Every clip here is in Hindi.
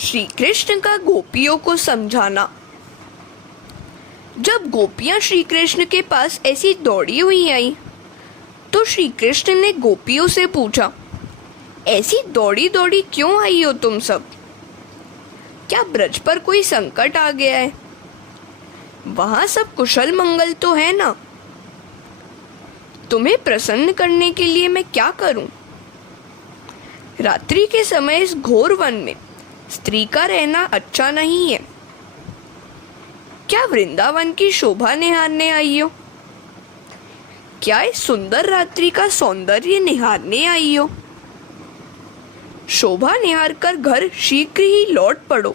श्री कृष्ण का गोपियों को समझाना। जब गोपियां श्री कृष्ण के पास ऐसी दौड़ी हुई आई तो श्री कृष्ण ने गोपियों से पूछा, ऐसी दौड़ी दौड़ी क्यों आई हो तुम सब? क्या ब्रज पर कोई संकट आ गया है? वहां सब कुशल मंगल तो है ना? तुम्हें प्रसन्न करने के लिए मैं क्या करूं? रात्रि के समय इस घोर वन में स्त्री का रहना अच्छा नहीं है। क्या वृंदावन की शोभा निहारने आई हो? क्या इस सुंदर रात्रि का सौंदर्य निहारने आई हो? शोभा निहार कर घर शीघ्र ही लौट पड़ो।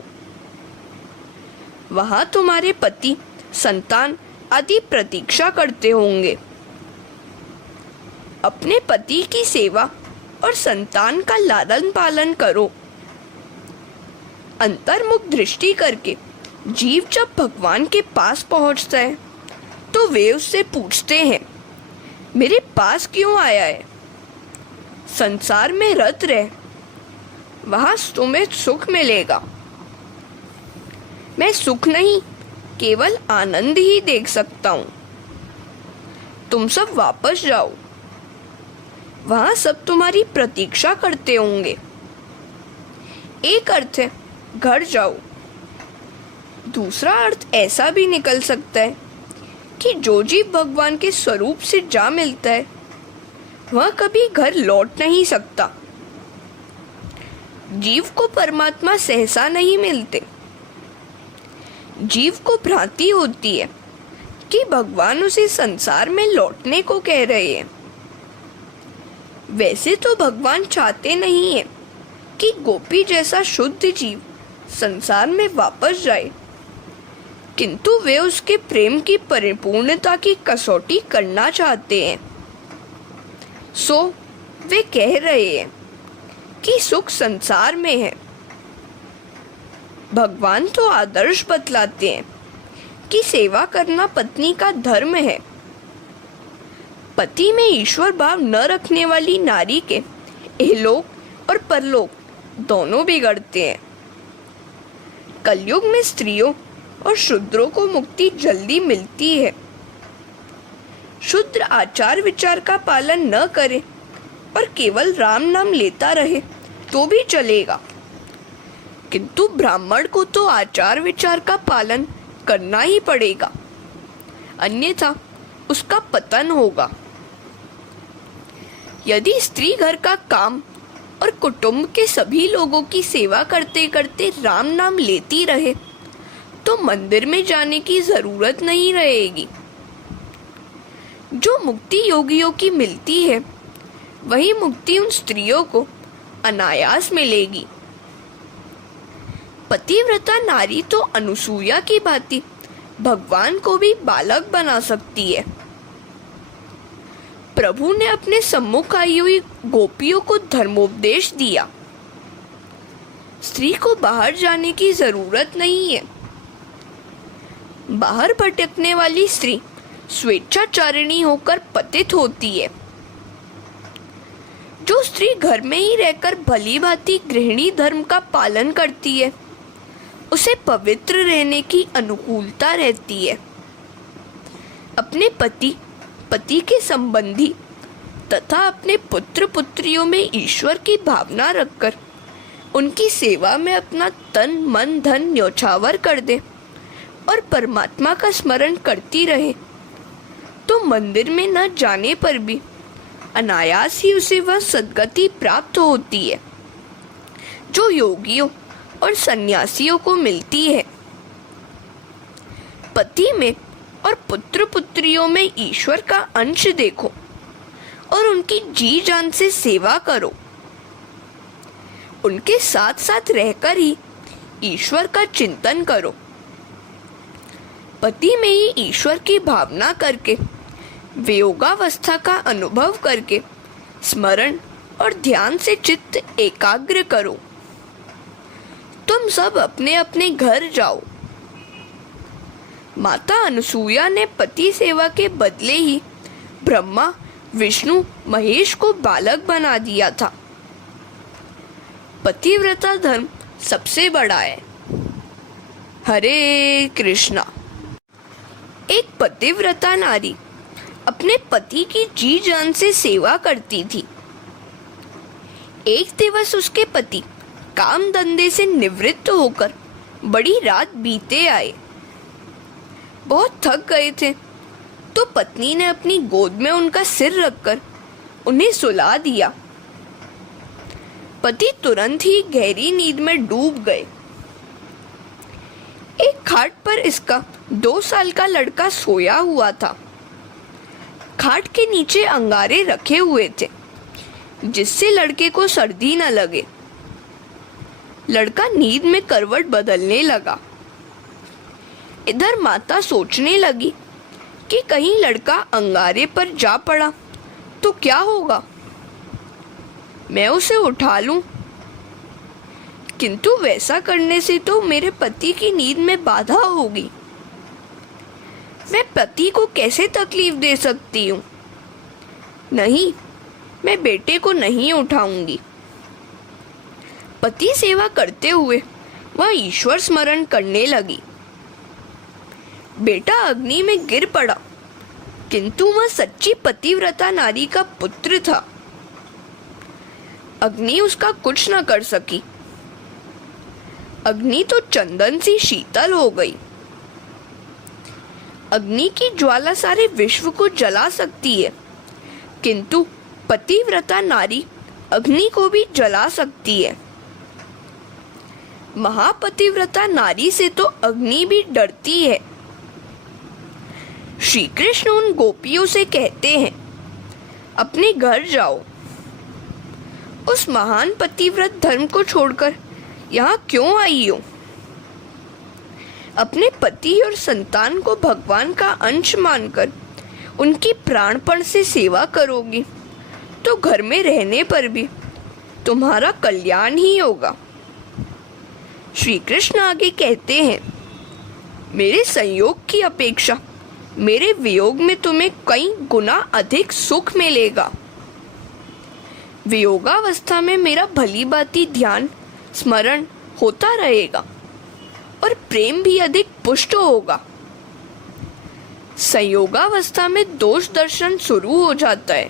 वहां तुम्हारे पति, संतान आदि प्रतीक्षा करते होंगे। अपने पति की सेवा और संतान का लालन पालन करो। अंतर्मुख दृष्टि करके जीव जब भगवान के पास पहुंचता है तो वे उससे पूछते हैं, मेरे पास क्यों आया है? संसार में रत रह, वहां तुम्हें सुख मिलेगा। मैं सुख नहीं, केवल आनंद ही देख सकता हूं। तुम सब वापस जाओ, वहां सब तुम्हारी प्रतीक्षा करते होंगे। एक अर्थ है घर जाओ, दूसरा अर्थ ऐसा भी निकल सकता है कि जो जीव भगवान के स्वरूप से जा मिलता है वह कभी घर लौट नहीं सकता। जीव को परमात्मा सहसा नहीं मिलते। जीव को भ्रांति होती है कि भगवान उसे संसार में लौटने को कह रहे हैं। वैसे तो भगवान चाहते नहीं है कि गोपी जैसा शुद्ध जीव संसार में वापस जाए, किंतु वे उसके प्रेम की परिपूर्णता की कसौटी करना चाहते हैं। सो वे कह रहे हैं कि सुख संसार में है। भगवान तो आदर्श बतलाते हैं कि सेवा करना पत्नी का धर्म है। पति में ईश्वर भाव न रखने वाली नारी के इहलोक और परलोक दोनों बिगड़ते हैं। कलयुग में स्त्रियों और शूद्रों को मुक्ति जल्दी मिलती है। शूद्र आचार विचार का पालन न करे और केवल राम नाम लेता रहे तो भी चलेगा, किंतु ब्राह्मण को तो आचार विचार का पालन करना ही पड़ेगा, अन्यथा उसका पतन होगा। यदि स्त्री घर का काम और कुटुंब के सभी लोगों की सेवा करते करते राम नाम लेती रहे तो मंदिर में जाने की जरूरत नहीं रहेगी। जो मुक्ति योगियों की मिलती है वही मुक्ति उन स्त्रियों को अनायास मिलेगी। पतिव्रता नारी तो अनुसूया की भांति भगवान को भी बालक बना सकती है। प्रभु ने अपने सम्मुख आई हुई गोपियों को धर्मोपदेश दिया। स्त्री को बाहर जाने की जरूरत नहीं है। बाहर भटकने वाली स्त्री स्वेच्छाचारिणी होकर पतित होती है। जो स्त्री घर में ही रहकर भली भांति गृहिणी धर्म का पालन करती है उसे पवित्र रहने की अनुकूलता रहती है। अपने पति के संबंधी तथा अपने पुत्र पुत्रियों में ईश्वर की भावना रखकर उनकी सेवा में अपना तन मन धन न्यौछावर कर दे और परमात्मा का स्मरण करती रहे तो मंदिर में न जाने पर भी अनायास ही उसे वह सद्गति प्राप्त होती है जो योगियों और सन्यासियों को मिलती है। पति में और पुत्र पुत्रियों में ईश्वर का अंश देखो और उनकी जी जान से सेवा करो। उनके साथ साथ रहकर ही ईश्वर का चिंतन करो। पति में ही ईश्वर की भावना करके वियोगावस्था का अनुभव करके स्मरण और ध्यान से चित्त एकाग्र करो। तुम सब अपने अपने घर जाओ। माता अनुसूया ने पति सेवा के बदले ही ब्रह्मा, विष्णु, महेश को बालक बना दिया था। पतिव्रता धर्म सबसे बड़ा है। हरे कृष्णा। एक पतिव्रता नारी अपने पति की जी जान से सेवा करती थी। एक दिवस उसके पति काम धंधे से निवृत्त होकर बड़ी रात बीते आए। बहुत थक गए थे, तो पत्नी ने अपनी गोद में उनका सिर रखकर उन्हें सुला दिया। पति तुरंत ही गहरी नींद में डूब गए। एक खाट पर इसका 2 साल का लड़का सोया हुआ था। खाट के नीचे अंगारे रखे हुए थे, जिससे लड़के को सर्दी न लगे। लड़का नींद में करवट बदलने लगा। इधर माता सोचने लगी कि कहीं लड़का अंगारे पर जा पड़ा तो क्या होगा, मैं उसे उठा लूं। किंतु वैसा करने से तो मेरे पति की नींद में बाधा होगी। मैं पति को कैसे तकलीफ दे सकती हूँ? नहीं, मैं बेटे को नहीं उठाऊंगी। पति सेवा करते हुए वह ईश्वर स्मरण करने लगी। बेटा अग्नि में गिर पड़ा, किंतु वह सच्ची पतिव्रता नारी का पुत्र था। अग्नि उसका कुछ न कर सकी। अग्नि तो चंदन सी शीतल हो गई। अग्नि की ज्वाला सारे विश्व को जला सकती है, किंतु पतिव्रता नारी अग्नि को भी जला सकती है। महापतिव्रता नारी से तो अग्नि भी डरती है। श्री कृष्ण उन गोपियों से कहते हैं, अपने घर जाओ। उस महान पतिव्रत धर्म को छोड़कर यहाँ क्यों आई हो? अपने पति और संतान को भगवान का अंश मानकर उनकी प्राणपण से सेवा करोगी तो घर में रहने पर भी तुम्हारा कल्याण ही होगा। श्री कृष्ण आगे कहते हैं, मेरे संयोग की अपेक्षा मेरे वियोग में तुम्हें कई गुना अधिक सुख मिलेगा। वियोगावस्था में मेरा भली भांति ध्यान स्मरण होता रहेगा और प्रेम भी अधिक पुष्ट होगा। संयोगावस्था में दोष दर्शन शुरू हो जाता है।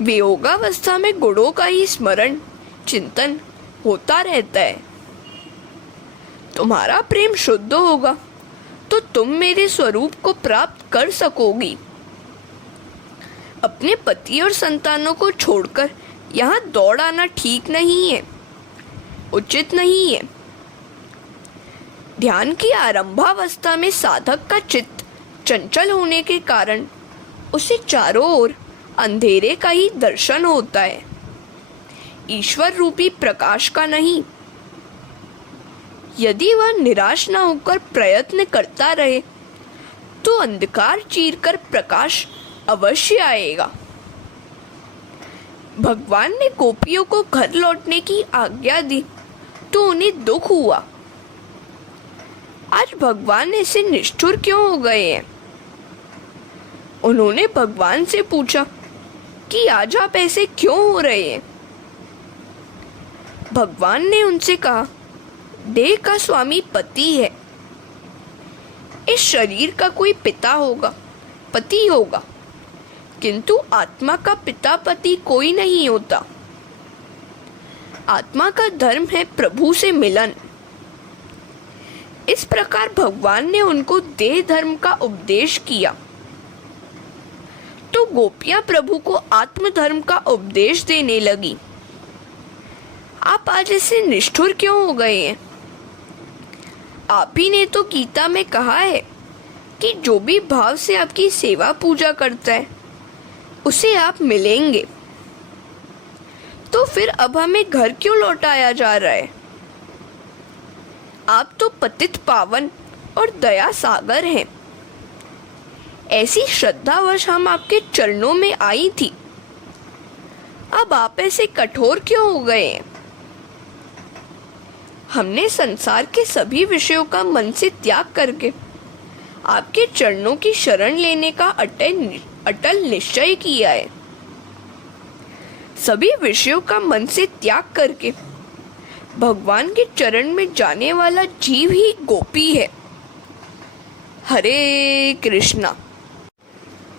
वियोगावस्था में गुणों का ही स्मरण चिंतन होता रहता है। तुम्हारा प्रेम शुद्ध होगा तो तुम मेरे स्वरूप को प्राप्त कर सकोगी। अपने पति और संतानों को छोड़कर यहाँ दौड़ आना ठीक नहीं है, उचित नहीं है। ध्यान की आरंभावस्था में साधक का चित्त चंचल होने के कारण उसे चारों ओर अंधेरे का ही दर्शन होता है, ईश्वर रूपी प्रकाश का नहीं। यदि वह निराश न होकर प्रयत्न करता रहे तो अंधकार चीरकर प्रकाश अवश्य आएगा। भगवान ने गोपियों को घर लौटने की आज्ञा दी तो उन्हें दुख हुआ। आज भगवान ऐसे निष्ठुर क्यों हो गए हैं? उन्होंने भगवान से पूछा कि आज आप ऐसे क्यों हो रहे हैं? भगवान ने उनसे कहा, देह का स्वामी पति है। इस शरीर का कोई पिता होगा, पति होगा, किंतु आत्मा का पिता पति कोई नहीं होता। आत्मा का धर्म है प्रभु से मिलन। इस प्रकार भगवान ने उनको देह धर्म का उपदेश किया। तो गोपियां प्रभु को आत्म धर्म का उपदेश देने लगी। आप आज ऐसे निष्ठुर क्यों हो गए हैं? आप ही ने तो गीता में कहा है कि जो भी भाव से आपकी सेवा पूजा करता है उसे आप मिलेंगे। तो फिर अब हमें घर क्यों लौटाया जा रहा है? आप तो पतित पावन और दया सागर हैं। ऐसी श्रद्धावश हम आपके चरणों में आई थी, अब आप ऐसे कठोर क्यों हो गए हैं? हमने संसार के सभी विषयों का मन से त्याग करके आपके चरणों की शरण लेने का अटल निश्चय किया है। सभी विषयों का मन से त्याग करके भगवान के चरण में जाने वाला जीव ही गोपी है। हरे कृष्णा।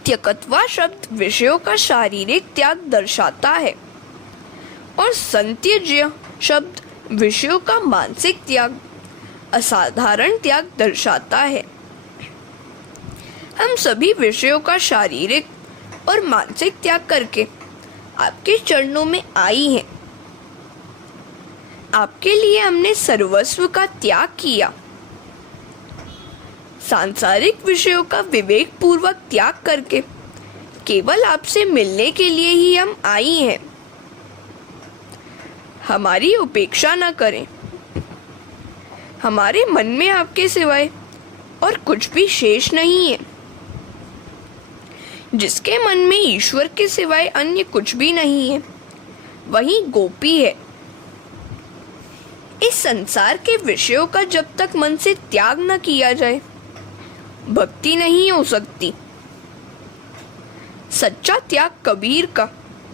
त्यक्त्वा शब्द विषयों का शारीरिक त्याग दर्शाता है और संत्यज्य शब्द विषयों का मानसिक त्याग, असाधारण त्याग दर्शाता है। हम सभी विषयों का शारीरिक और मानसिक त्याग करके आपके चरणों में आई हैं। आपके लिए हमने सर्वस्व का त्याग किया। सांसारिक विषयों का विवेक पूर्वक त्याग करके केवल आपसे मिलने के लिए ही हम आई हैं। हमारी उपेक्षा न करें। हमारे मन में आपके सिवाय और कुछ भी शेष नहीं है। जिसके मन में ईश्वर के सिवाय अन्य कुछ भी नहीं है, वही गोपी है। इस संसार के विषयों का जब तक मन से त्याग न किया जाए, भक्ति नहीं हो सकती। सच्चा त्याग कबीर का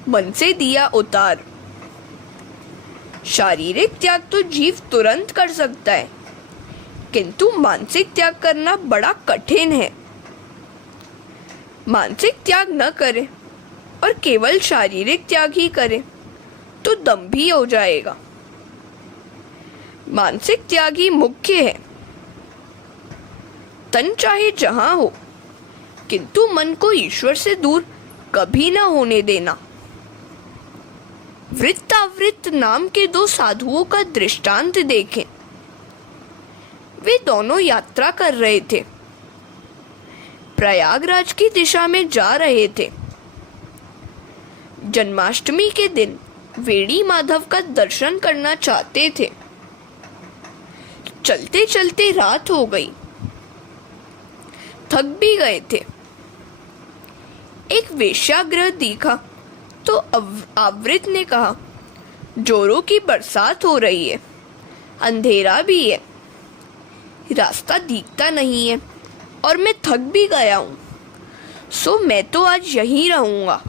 मन से दिया उतार। शारीरिक त्याग तो जीव तुरंत कर सकता है, किंतु मानसिक त्याग करना बड़ा कठिन है। मानसिक त्याग न करें और केवल शारीरिक त्याग ही करें तो दंभी हो जाएगा। मानसिक त्याग ही मुख्य है। तन चाहे जहां हो, किंतु मन को ईश्वर से दूर कभी ना होने देना। वृत्तावृत्त नाम के दो साधुओं का दृष्टांत देखें। वे दोनों यात्रा कर रहे थे, प्रयागराज की दिशा में जा रहे थे। जन्माष्टमी के दिन वेणी माधव का दर्शन करना चाहते थे। चलते चलते रात हो गई, थक भी गए थे। एक वेश्यागृह दिखा तो आवृत ने कहा, जोरों की बरसात हो रही है, अंधेरा भी है, रास्ता दिखता नहीं है और मैं थक भी गया हूं, सो मैं तो आज यहीं रहूंगा।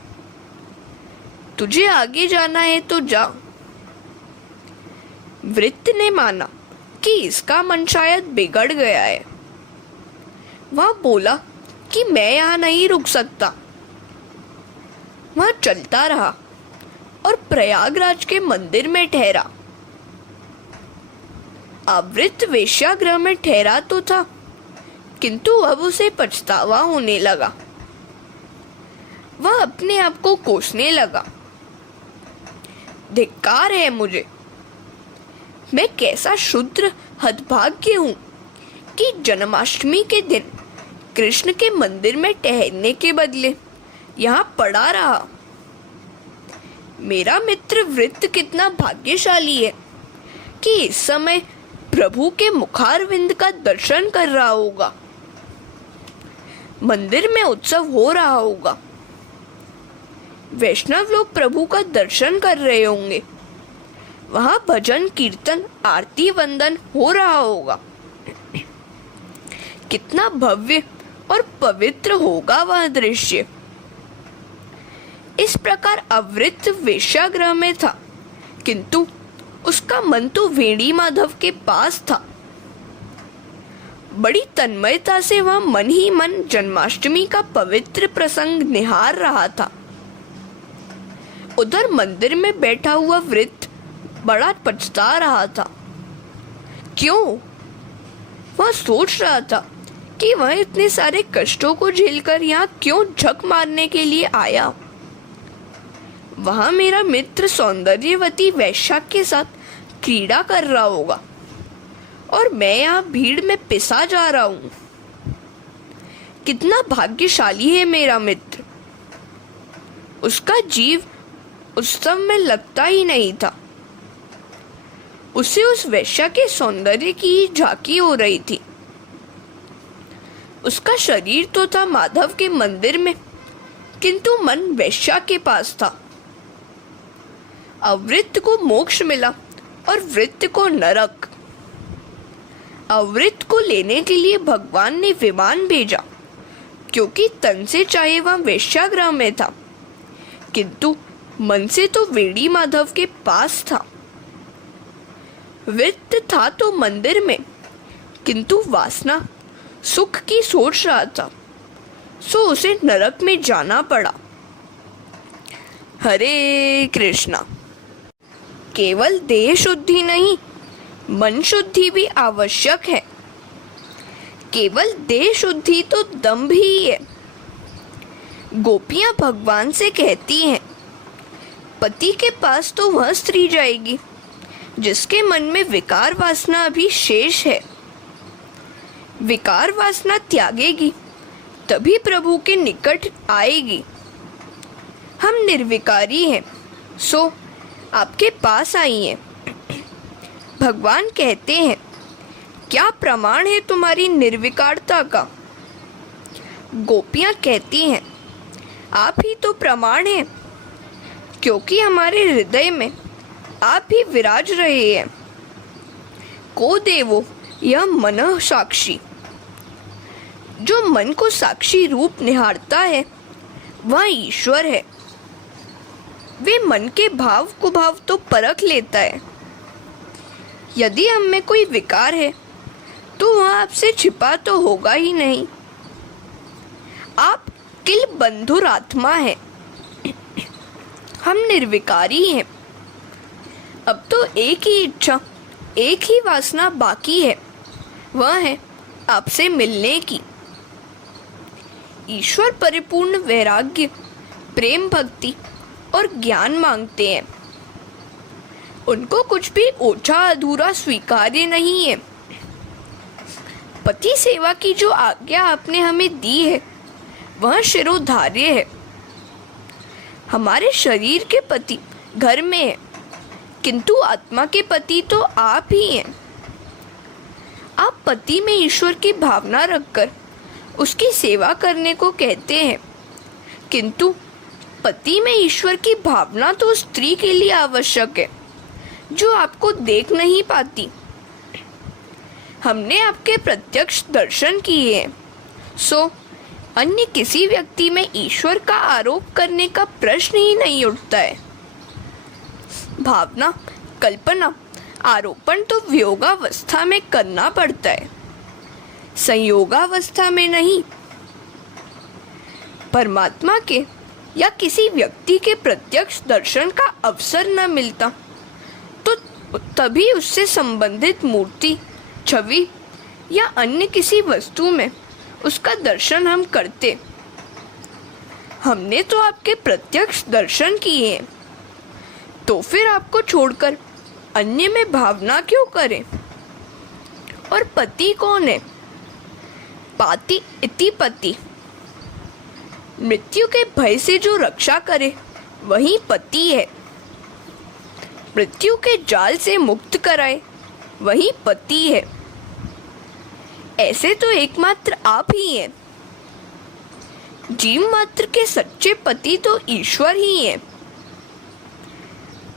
तुझे आगे जाना है तो जा। वृत्त ने माना कि इसका मन शायद बिगड़ गया है। वह बोला कि मैं यहाँ नहीं रुक सकता। वह चलता रहा और प्रयागराज के मंदिर में ठहरा। आवृत वेश्यागृह में ठहरा तो था, किंतु अब उसे पछतावा होने लगा। वह अपने आप को कोसने लगा। धिक्कार है मुझे, मैं कैसा शूद्र हतभाग्य हूं कि जन्माष्टमी के दिन कृष्ण के मंदिर में ठहरने के बदले यहाँ पड़ा रहा। मेरा मित्र वृत्त कितना भाग्यशाली है कि इस समय प्रभु के मुखारविंद का दर्शन कर रहा होगा। मंदिर में उत्सव हो रहा होगा। वैष्णव लोग प्रभु का दर्शन कर रहे होंगे। वहां भजन कीर्तन आरती वंदन हो रहा होगा। कितना भव्य और पवित्र होगा वह दृश्य। इस प्रकार आवृत वेश्यागृह में था, किंतु उसका मन तो वेणी माधव के पास था। बड़ी तन्मयता से वह मन ही मन जन्माष्टमी का पवित्र प्रसंग निहार रहा था। उधर मंदिर में बैठा हुआ वृत्त बड़ा पछता रहा था। क्यों? वह सोच रहा था कि वह इतने सारे कष्टों को झेलकर यहाँ क्यों झक मारने के लिए आया। वहां मेरा मित्र सौंदर्यवती वैश्या के साथ क्रीड़ा कर रहा होगा और मैं यहाँ भीड़ में पिसा जा रहा हूँ। कितना भाग्यशाली है मेरा मित्र। उसका जीव उत्सव में लगता ही नहीं था। उसे उस वैश्या के सौंदर्य की ही झांकी हो रही थी। उसका शरीर तो था माधव के मंदिर में, किंतु मन वैश्या के पास था। अवृत्त को मोक्ष मिला और वृत्त को नरक। अवृत्त को लेने के लिए भगवान ने विमान भेजा, क्योंकि तन से चाहे वह वेश्यागृह में था, किंतु मन से तो वेणी माधव के पास था। वित्त था तो मंदिर में, किंतु वासना सुख की सोच रहा था, सो उसे नरक में जाना पड़ा। हरे कृष्णा। केवल देह शुद्धि नहीं, मन शुद्धि भी आवश्यक है। केवल देह शुद्धि तो दंभ ही है। गोपियां भगवान से कहती हैं, पति के पास तो वह स्त्री जाएगी जिसके मन में विकार वासना अभी शेष है। विकार वासना त्यागेगी तभी प्रभु के निकट आएगी। हम निर्विकारी हैं, सो आपके पास आई हैं। भगवान कहते हैं, क्या प्रमाण है तुम्हारी निर्विकारता का? गोपियां कहती हैं, आप ही तो प्रमाण हैं, क्योंकि हमारे हृदय में आप ही विराज रहे हैं। को देवो यह मन साक्षी। जो मन को साक्षी रूप निहारता है वह ईश्वर है। वे मन के भाव कुभाव तो परख लेता है। यदि हम में कोई विकार है तो वह आपसे छिपा तो होगा ही नहीं। आप किल बंधुर आत्मा है, हम निर्विकारी हैं। अब तो एक ही इच्छा, एक ही वासना बाकी है, वह है आपसे मिलने की। ईश्वर परिपूर्ण वैराग्य, प्रेम, भक्ति और ज्ञान मांगते हैं। उनको कुछ भी ओछा अधूरा स्वीकार्य नहीं है। पति सेवा की जो आज्ञा आपने हमें दी है वह शिरोधार्य है। हमारे शरीर के पति घर में है, किंतु आत्मा के पति तो आप ही हैं। आप पति में ईश्वर की भावना रखकर उसकी सेवा करने को कहते हैं, किंतु पति में ईश्वर की भावना तो स्त्री के लिए आवश्यक है जो आपको देख नहीं पाती। हमने आपके प्रत्यक्ष दर्शन किए हैं, सो अन्य किसी व्यक्ति में ईश्वर का आरोप करने का प्रश्न ही नहीं उठता है। भावना, कल्पना, आरोपण तो वियोगावस्था में करना पड़ता है, संयोगावस्था में नहीं। परमात्मा के या किसी व्यक्ति के प्रत्यक्ष दर्शन का अवसर न मिलता तो तभी उससे संबंधित मूर्ति, छवि या अन्य किसी वस्तु में उसका दर्शन हम करते। हमने तो आपके प्रत्यक्ष दर्शन किए हैं, तो फिर आपको छोड़कर अन्य में भावना क्यों करें? और पति कौन है? पाति इति पति। मृत्यु के भय से जो रक्षा करे वही पति है। मृत्यु के जाल से मुक्त कराए वही पति है। ऐसे तो एकमात्र आप ही हैं। जीव मात्र के सच्चे पति तो ईश्वर ही हैं।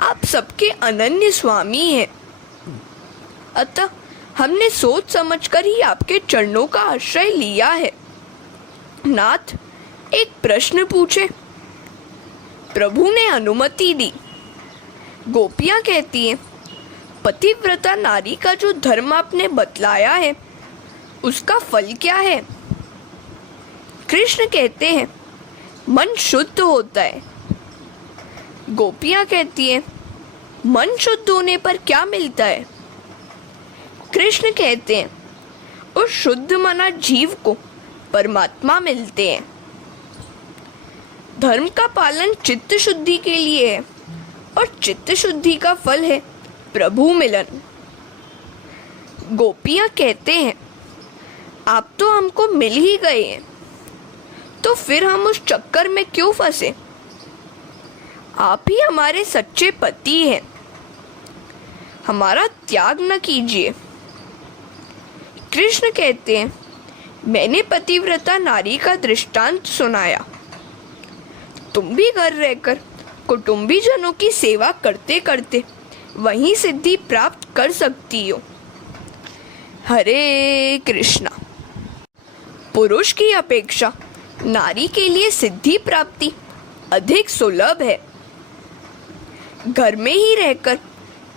आप सबके अनन्य स्वामी हैं। अतः हमने सोच समझकर ही आपके चरणों का आश्रय लिया है। नाथ, एक प्रश्न पूछे? प्रभु ने अनुमति दी। गोपियां कहती हैं, पतिव्रता नारी का जो धर्म आपने बतलाया है उसका फल क्या है? कृष्ण कहते हैं, मन शुद्ध होता है। गोपियां कहती हैं, मन शुद्ध होने पर क्या मिलता है? कृष्ण कहते हैं, उस शुद्ध मना जीव को परमात्मा मिलते हैं। धर्म का पालन चित्त शुद्धि के लिए है और चित्त शुद्धि का फल है प्रभु मिलन। गोपियां कहते हैं, आप तो हमको मिल ही गए हैं, तो फिर हम उस चक्कर में क्यों फंसे? आप ही हमारे सच्चे पति हैं, हमारा त्याग न कीजिए। कृष्ण कहते हैं, मैंने पतिव्रता नारी का दृष्टांत सुनाया। तुम भी घर रहकर कुटुंबी जनों की सेवा करते करते वही सिद्धि प्राप्त कर सकती हो। हरे कृष्णा। पुरुष की अपेक्षा नारी के लिए सिद्धि प्राप्ति अधिक सुलभ है। घर में ही रहकर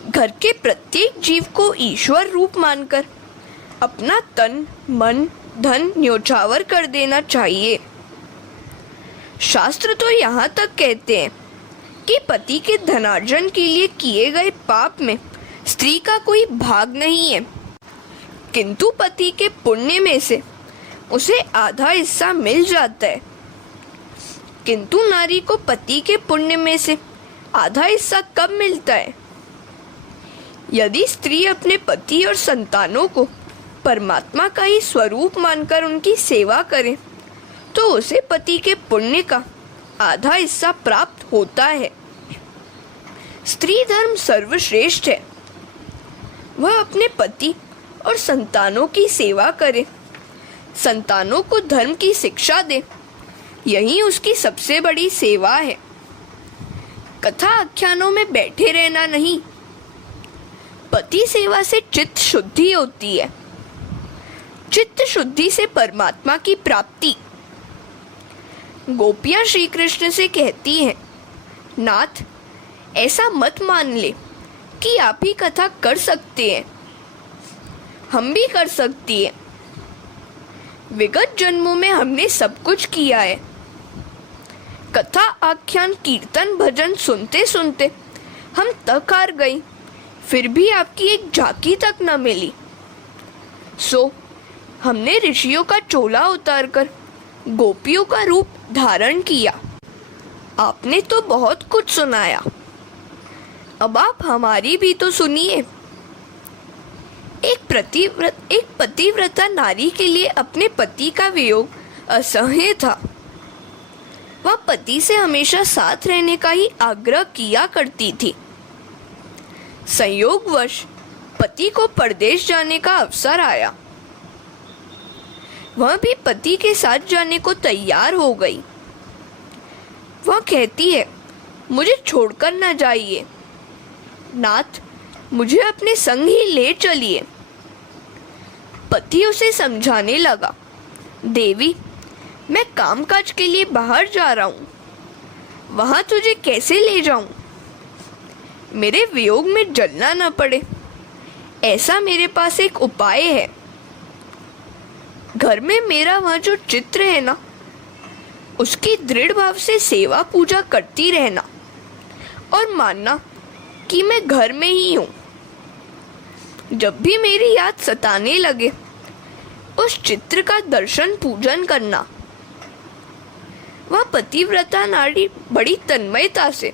घर के प्रत्येक जीव को ईश्वर रूप मानकर अपना तन मन धन न्योछावर कर देना चाहिए। शास्त्र तो यहाँ तक कहते हैं कि पति के धनार्जन के लिए किए गए पाप में स्त्री का कोई भाग नहीं है, किंतु पति के पुण्य में से उसे आधा हिस्सा मिल जाता है। किंतु नारी को पति के पुण्य में से आधा हिस्सा कब मिलता है? यदि स्त्री अपने पति और संतानों को परमात्मा का ही स्वरूप मानकर उनकी सेवा करे तो उसे पति के पुण्य का आधा हिस्सा प्राप्त होता है। स्त्री धर्म सर्वश्रेष्ठ है। वह अपने पति और संतानों की सेवा करे, संतानों को धर्म की शिक्षा दे, यही उसकी सबसे बड़ी सेवा है। कथा आख्यानों में बैठे रहना नहीं। पति सेवा से चित्त शुद्धि होती है, चित्त शुद्धि से परमात्मा की प्राप्ति। गोपियां श्री कृष्ण से कहती हैं, नाथ ऐसा मत मान ले कि आप ही कथा कर सकते हैं, हम भी कर सकती हैं। विगत जन्मों में हमने सब कुछ किया है। कथा आख्यान कीर्तन भजन सुनते सुनते हम तक हार गई, फिर भी आपकी एक झांकी तक न मिली। सो हमने ऋषियों का चोला उतारकर गोपियों का रूप धारण किया। आपने तो बहुत कुछ सुनाया, अब आप हमारी भी तो सुनिए। एक पतिव्रता नारी के लिए अपने पति का वियोग असह्य था। वह पति से हमेशा साथ रहने का ही आग्रह किया करती थी। संयोगवश पति को परदेश जाने का अवसर आया। वह भी पति के साथ जाने को तैयार हो गई। वह कहती है, मुझे छोड़कर न जाइए नाथ, मुझे अपने संग ही ले चलिए। पति उसे समझाने लगा, देवी मैं कामकाज के लिए बाहर जा रहा हूँ, वहां तुझे कैसे ले जाऊं? मेरे वियोग में जलना न पड़े, ऐसा मेरे पास एक उपाय है। घर में मेरा वह जो चित्र है ना, उसकी दृढ़ भाव से सेवा पूजा करती रहना और मानना कि मैं घर में ही हूँ। जब भी मेरी याद सताने लगे उस चित्र का दर्शन पूजन करना। वह पतिव्रता नारी बड़ी तन्मयता से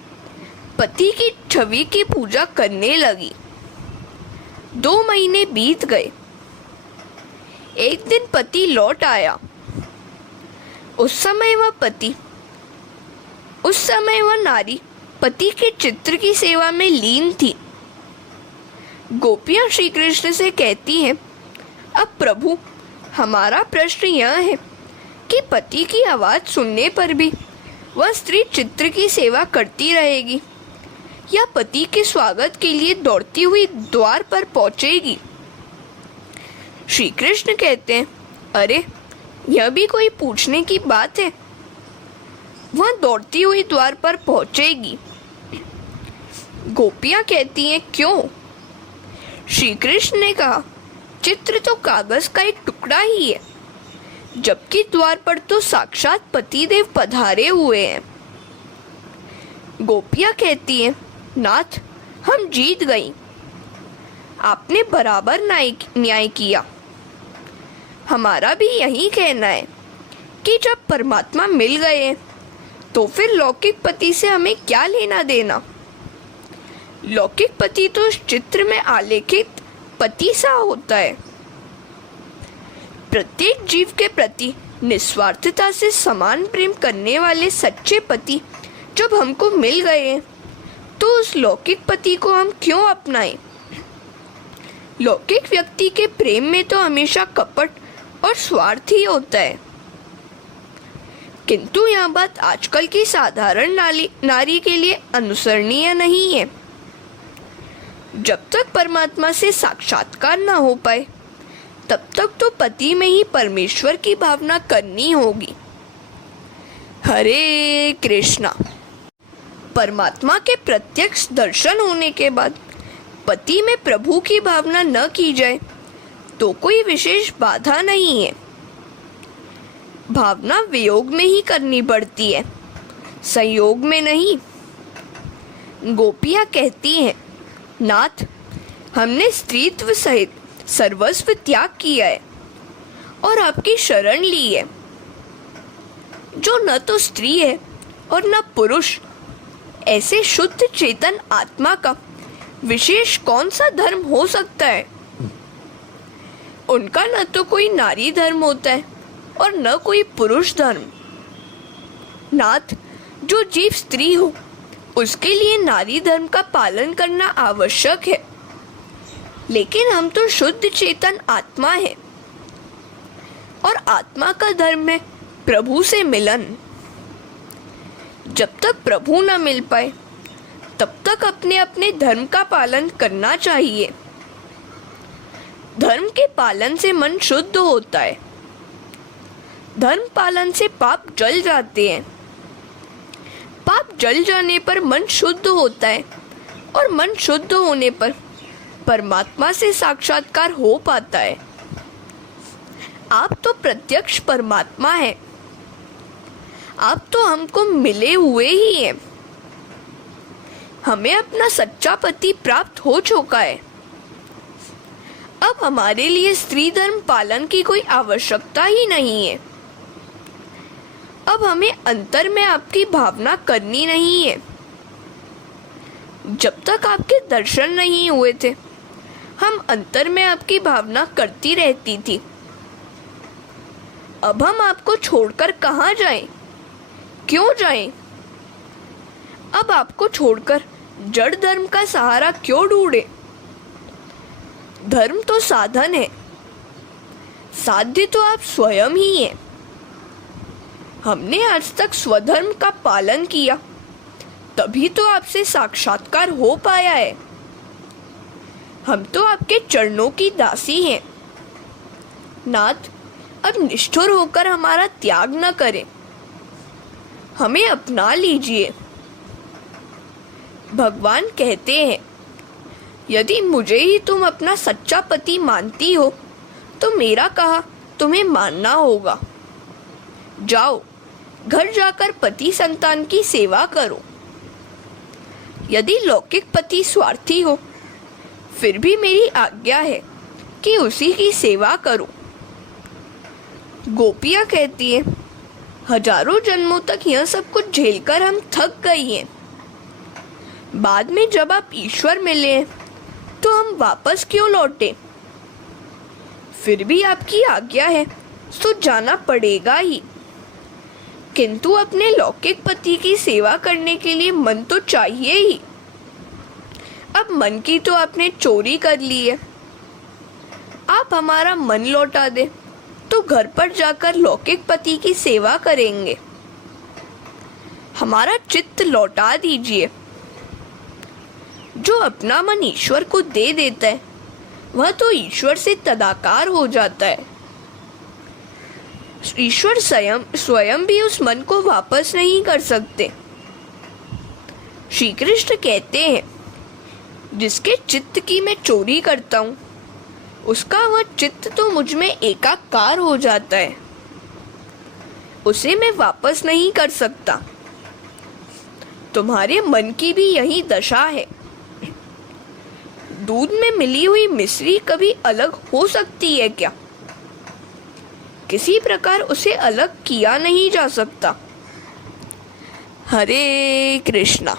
पति की छवि की पूजा करने लगी। 2 महीने बीत गए। एक दिन पति लौट आया। उस समय वह नारी पति के चित्र की सेवा में लीन थी। गोपियां श्री कृष्ण से कहती हैं, अब प्रभु हमारा प्रश्न यह है कि पति की आवाज सुनने पर भी वह स्त्री चित्र की सेवा करती रहेगी या पति के स्वागत के लिए दौड़ती हुई द्वार पर पहुंचेगी? श्री कृष्ण कहते हैं, अरे यह भी कोई पूछने की बात है? वह दौड़ती हुई द्वार पर पहुंचेगी। गोपियां कहती हैं, क्यों? श्री कृष्ण ने कहा, चित्र तो कागज का एक टुकड़ा ही है, जबकि द्वार पर तो साक्षात पतिदेव पधारे हुए हैं। गोपियां कहती हैं, नाथ हम जीत गई, आपने बराबर न्याय किया। हमारा भी यही कहना है कि जब परमात्मा मिल गए हैं तो फिर लौकिक पति से हमें क्या लेना देना? लौकिक पति तो उस चित्र में आलेखित पति सा होता है। प्रत्येक जीव के प्रति निस्वार्थता से समान प्रेम करने वाले सच्चे पति जब हमको मिल गए हैं तो उस लौकिक पति को हम क्यों अपनाएं? लौकिक व्यक्ति के प्रेम में तो हमेशा कपट और स्वार्थ ही होता है। किंतु यह बात आजकल की साधारण नारी के लिए अनुसरणीय नहीं है। जब तक परमात्मा से साक्षात्कार न हो पाए तब तक तो पति में ही परमेश्वर की भावना करनी होगी। हरे कृष्णा। परमात्मा के प्रत्यक्ष दर्शन होने के बाद पति में प्रभु की भावना न की जाए तो कोई विशेष बाधा नहीं है। भावना वियोग में ही करनी पड़ती है, संयोग में नहीं। गोपियाँ कहती हैं, नाथ, हमने स्त्रीत्व सहित सर्वस्व त्याग किया है और आपकी शरण ली है। जो न तो स्त्री है और न पुरुष, ऐसे शुद्ध चेतन आत्मा का विशेष कौन सा धर्म हो सकता है? उनका न तो कोई नारी धर्म होता है और न कोई पुरुष धर्म। नाथ, जो जीव स्त्री हो उसके लिए नारी धर्म का पालन करना आवश्यक है, लेकिन हम तो शुद्ध चेतन आत्मा है और आत्मा का धर्म है प्रभु से मिलन। जब तक प्रभु न मिल पाए तब तक अपने अपने धर्म का पालन करना चाहिए। धर्म के पालन से मन शुद्ध होता है। धर्म पालन से पाप जल जाते हैं। पाप जल जाने पर मन शुद्ध होता है और मन शुद्ध होने पर परमात्मा से साक्षात्कार हो पाता है। आप तो प्रत्यक्ष परमात्मा हैं। आप तो हमको मिले हुए ही हैं। हमें अपना सच्चा पति प्राप्त हो चुका है। अब हमारे लिए स्त्री धर्म पालन की कोई आवश्यकता ही नहीं है। अब हमें अंतर में आपकी भावना करनी नहीं है। जब तक आपके दर्शन नहीं हुए थे, हम अंतर में आपकी भावना करती रहती थी। अब हम आपको छोड़कर कहाँ जाएं? क्यों जाएं? अब आपको छोड़कर जड़ धर्म का सहारा क्यों ढूंढे? धर्म तो साधन है, साध्य तो आप स्वयं ही हैं। हमने आज तक स्वधर्म का पालन किया, तभी तो आपसे साक्षात्कार हो पाया है। हम तो आपके चरणों की दासी हैं। नाथ, अब निष्ठुर होकर हमारा त्याग न करें, हमें अपना लीजिए। भगवान कहते हैं, यदि मुझे ही तुम अपना सच्चा पति मानती हो तो मेरा कहा तुम्हें मानना होगा। जाओ, घर जाकर पति संतान की सेवा करो। यदि लौकिक पति स्वार्थी हो, फिर भी मेरी आज्ञा है कि उसी की सेवा करो। गोपियाँ कहती हैं, हजारों जन्मों तक यह सब कुछ झेलकर हम थक गई हैं। बाद में जब आप ईश्वर मिले हैं तो हम वापस क्यों लौटे? फिर भी आपकी आज्ञा है तो जाना पड़ेगा ही। किंतु अपने लौकिक पति की सेवा करने के लिए मन तो चाहिए ही। अब मन की तो आपने चोरी कर ली है। आप हमारा मन लौटा दे तो घर पर जाकर लौकिक पति की सेवा करेंगे। हमारा चित्त लौटा दीजिए। जो अपना मन ईश्वर को दे देता है वह तो ईश्वर से तदाकार हो जाता है। ईश्वर स्वयं भी उस मन को वापस नहीं कर सकते। श्री कृष्ण कहते हैं, जिसके चित्त की मैं चोरी करता हूँ उसका वह चित्त तो मुझ में एकाकार हो जाता है, उसे मैं वापस नहीं कर सकता। तुम्हारे मन की भी यही दशा है। दूध में मिली हुई मिश्री कभी अलग हो सकती है क्या? किसी प्रकार उसे अलग किया नहीं जा सकता। हरे कृष्णा।